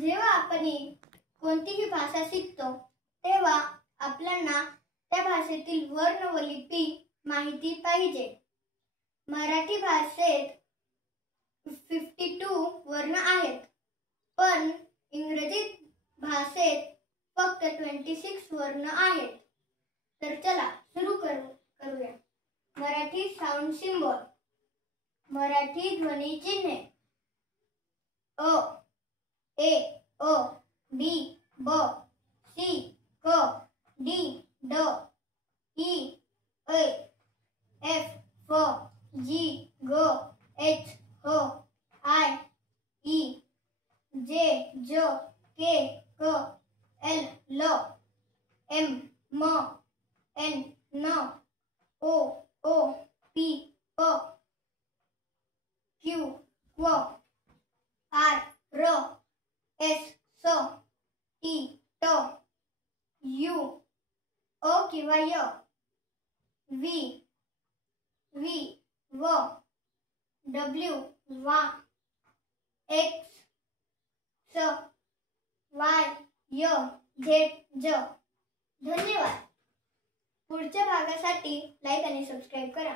जेव्हा आपण कोणतीही भाषा शिकतो तेव्हा आपल्याला त्या भाषेतील वर्ण व लिपी माहिती पाहिजे। मराठी भाषेत 52 वर्ण आहेत, पण इंग्रजी भाषेत फक्त 26 वर्ण आहेत। तर चला सुरू करूया। मराठी साउंड सिंबल, मराठी ध्वनी चिन्हे अ, ए, अ, बी, ब, सी, क, डी, ड, ई, ऐ, एफ, फ, जी, ग, एच, ह, आय, ई, जे, ज, के, क, एल, ल, एम, म, एन, न, ओ, पी, प, क्यू, क्व, आर, र, एस, स, टी, ट, यू, अ किंवा य, व्ही, व, डब्ल्यू, वा, एक्स, स, वाय, य, झेड, ज। धन्यवाद। पुढच्या भागासाठी लाईक आणि सबस्क्राईब करा।